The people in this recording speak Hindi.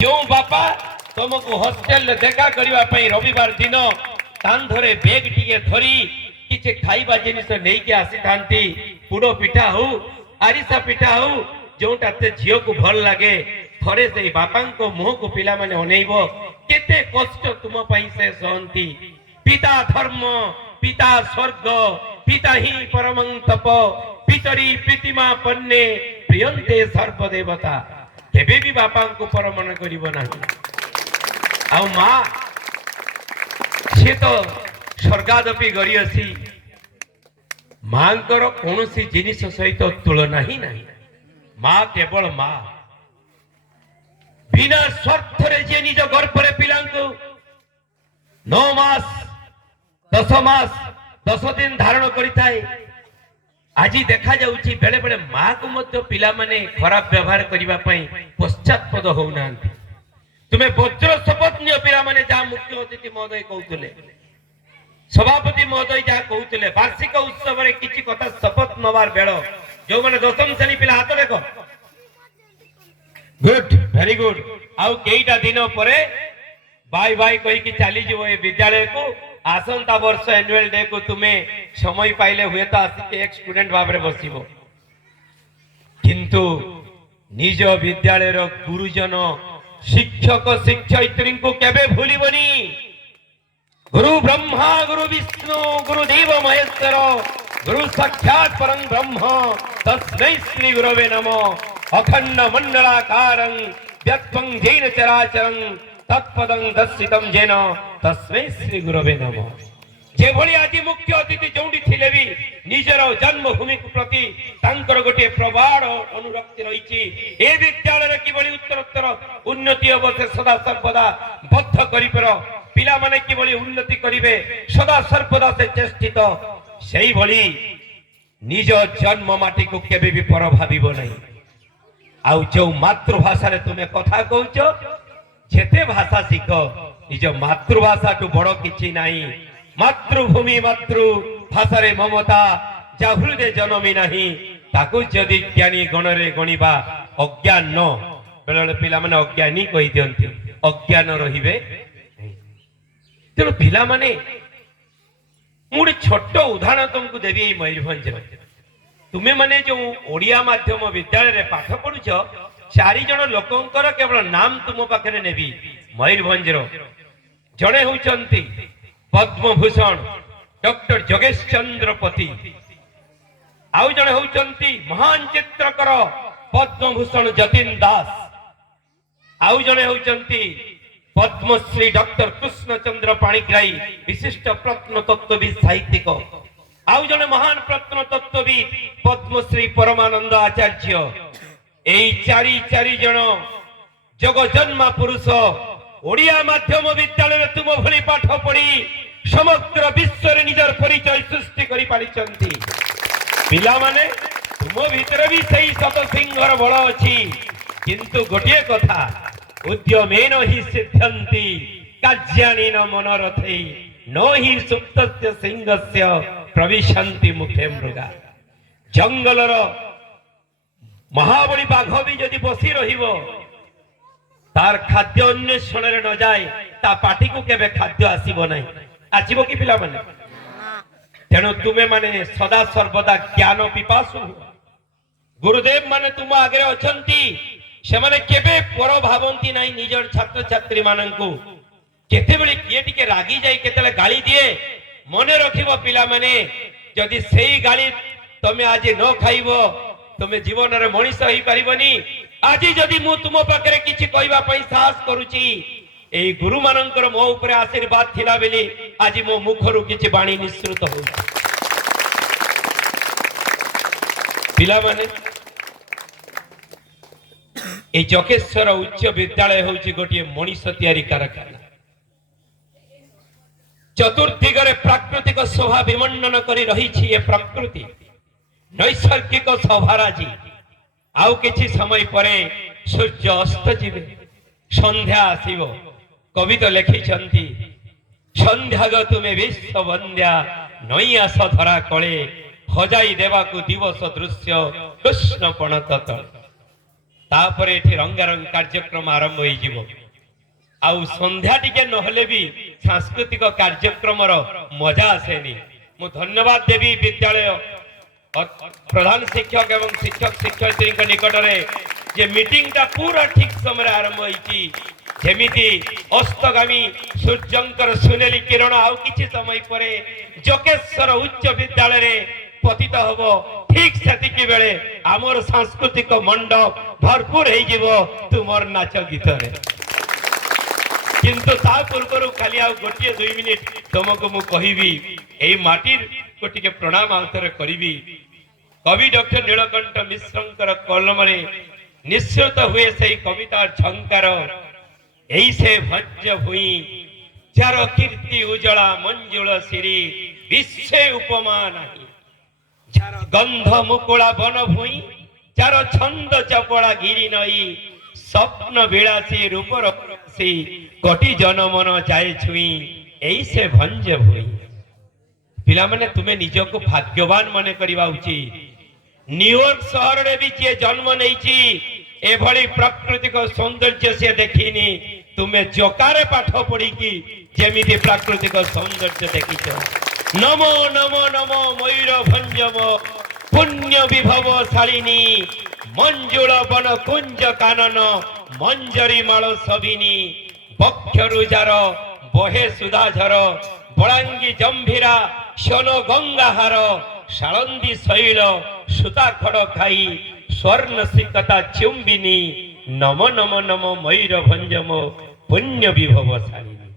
जो बापा तुमको हॉस्टेल देखा करने रविवार दिन कांधरे बेग टिके धरी किसी खाइबा जिनिस नहीं के आसी थांती पुड़ पिठा हो आरिसा पिठा हो जोटा ते झियो को भल लगे थरे से बापा को मुह को पिला माने अनेइब केते कष्ट तुम पई से सहंती पिता धर्म पिता स्वर्ग पिता ही परमं तप पितरी प्रीतिमा पन्ने प्रियंते सर्वदेवता केबे भी बापा को परमन करिब नाही आ मां से तो स्वर्गादपि गरियसी मांकर कौनसी जिनिस सहित तुलना ही नहीं मां केवल मां बिना स्वार्थ रे जे निज गर्भ रे पिला को 9 मास 10 मास 10 दिन धारण करिताए आज देखा जाउची बेले बेले मां को मध्य पिला माने खराब व्यवहार करिबा पई पश्चात्पद होउना तुम्हें वज्र शपथ नियो पिला माने जा मुख्य अतिथि महोदय कहउतले सभापति महोदय जा कहउतले वार्षिक उत्सव रे किछि कथा शपथ नवार बेलो जो माने दशम श्रेणी पिला हाथ देखो गुड वेरी गुड आउ केईटा दिन परे बाय बाय कहि कि चली जो ए विद्यालय को आसंता वर्ष एनुअल डे को तुम्हें समय पाइले हुए तो आसिके एक स्टूडेंट भाव रे बसिबो किंतु निज विद्यालय रो गुरुजन शिक्षक शिक्षयित्री को केबे भूलिबनी गुरु ब्रह्मा गुरु विष्णु गुरु देव महेश्वर गुरु साक्षात परं ब्रह्म तस्मै श्री गुरवे नमः अखंड मंडलाकारं व्यक्तं जैन चराचरं तत्पदं दर्शितं जेन तस्मै श्री गुरवे नमः जे भली आज मुख्य अतिथि जोंडी थिले भी निजर जन्मभूमि प्रति तांकर गोटे प्रगाढ़ अनुरक्ति रही ए विद्यालय की बड़ी उत्तरोत्तर उन्नति अवश्य सदा सर्वदा बद्ध करिपर पिला माने की बड़ी उन्नति करिवे सदा सर्वदा से चेष्टित सेही भली निज जन्म माटी को केबे भी पर भाबिबो नहीं आउ जो मातृभाषा रे तुमे कथा कहउचो जेते भाषा शिख निज मातृभाषा टू बड़ किछि नाही मातृभूमि मातृभाषा रे ममता जा हृदय जनमी नाही ताकू जदि ज्ञानी गणरे गणिबा अज्ञान न बेले पिला माने अज्ञानी कहि दियंती अज्ञान रहिबे तेणु पिला माने मुझे छोट उदाहरण तुमको देवी मयूरभंज तुम्हें माने जो ओडिया माध्यम विद्यालय रे पाठ पढ़ुछ 4 जन लोकंकर केवल नाम तुम पाखरे नेबी मयूरभंज जड़े होचंती पद्मभूषण डॉक्टर जोगेश चंद्र पति आउ जड़े होचंती महान चित्रकर पद्मभूषण जतिन दास आउ जड़े होचंती पद्मश्री डॉक्टर कृष्ण चंद्र पाणिग्राही विशिष्ट प्रत्नतत्वविद साहित्यिक आउ जने महान प्रत्नतत्वविद पद्मश्री परमानंद आचार्य एई चारि जन जगजन्मा पुरुष ओडिया माध्यम विद्यालय तुम भली पाठ पढ़ी समग्र विश्व रे निजर परिचय सृष्टि करि पारिचंती पिला माने तुम भीतर भी सही सत सिंहर बळ अछि किंतु गोटिए कथा उद्यमेन हि सिद्ध्यन्ति कार्याणि न मनोरथै नो हि सुप्तस्य सिंहस्य प्रविशन्ति मुखे मृगा जंगलर महाबली बाघ भी जदि बसी रहिबो तार खाद्य अन्वेषण रे न जाए ता पाटी को केबे खाद्य आसीबो नै आसीबो कि पिला माने तेणु तुमे माने सदा सर्वदा ज्ञान पिपासु गुरुदेव माने तुम आगे अछंती से माने केबे पर भावंती नाही निजर छात्र छात्री माननकु केते बेले किए टिके रागी जाई केतले गाली दिए मने रखिबो पिला माने जदि सेही गाली तमे आज न खाइबो तमे जीवन रे मनीष होई परिबनी आज जदि मु तुम पाखरे किछि कहबा पई साहस करूची एई गुरु माननकर मो ऊपर आशीर्वाद थिला बेली आज मो मुखरु किछि बाणी निश्रुत होई पिला माने ए जकेश्वर उच्च विद्यालय होची गोटिए मनीष तैयारी कारखाना चतुर्दिगरे प्राकृतिक शोभा विमंडन करी रही छी ए प्रकृति नैसर्गिक शोभाराजी आउ किछि समय परे सूर्य अस्त जीवे संध्या आसीबो कवि तो लिखि छंती संध्या ग तुमे विश्व वंद्या नई आस धरा कळे हजाई देवा को दिवस दृश्य कृष्ण पणत तापर एठी रंगारंग कार्यक्रम आरंभ होई जीवो आउ संध्या टिके नहले भी सांस्कृतिक कार्यक्रम मजा आसेनी। मु धन्यवाद देवी विद्यालय प्रधान शिक्षक एवं शिक्षक शिक्षयित्री निकट में जे मीटिंग टा पूरा ठीक समय आरंभ होईची जेमिति अस्तगामी सूर्यंकर सुनेली किरण आउ किछि समय परे जोकेश्वर उच्च विद्यालय रे पतित हबो ठीक सेतिकी बेले आमर सांस्कृतिक मंडप भरपूर हो जीवो तुमर नाच गीत रे। किंतु ता पूर्व खाली आ गोटे 2 मिनिट तुमको मु कहिबी एई माटीर को टिके प्रणाम आउथरे करिबी। कवि डॉक्टर नीलकंठ मिश्रंकर कलम रे निश्चित हुए से कविता झंकार एई से भज्य भूई जार कीर्ति उजला मंजुल सिरी विश्व उपमा नाही जार गंध मुकुला वन भूई जार छंद चपड़ा गिरी नई स्वप्न विलासी रूप रसी कोटि जनमन जाए छुई एई से भंज भूई। पिला माने तुम्हें निजको भाग्यवान मने करिवा उचित। न्यूयॉर्क शहर रे भी जे जन्म नैची एभली प्राकृतिक सौंदर्य से देखिनी तुम्हें जोकारे पाठ पढ़ी की जेमिति प्राकृतिक सौंदर्य देखिछ। नमो नमो नमो मयूर भंजम पुण्य विभव शालिनी मंजुल बन कुंज कानन मंजरी माल सबिनी बक्षरुजार बहे सुधाझर बड़ांगी जंभीरा शन गंगाहार सालंदी शैल सुता खड़ खाई स्वर्ण सिकता चुंबिनी नमो नमो नमो मयूर भंजम पुण्य विभव शालिनी।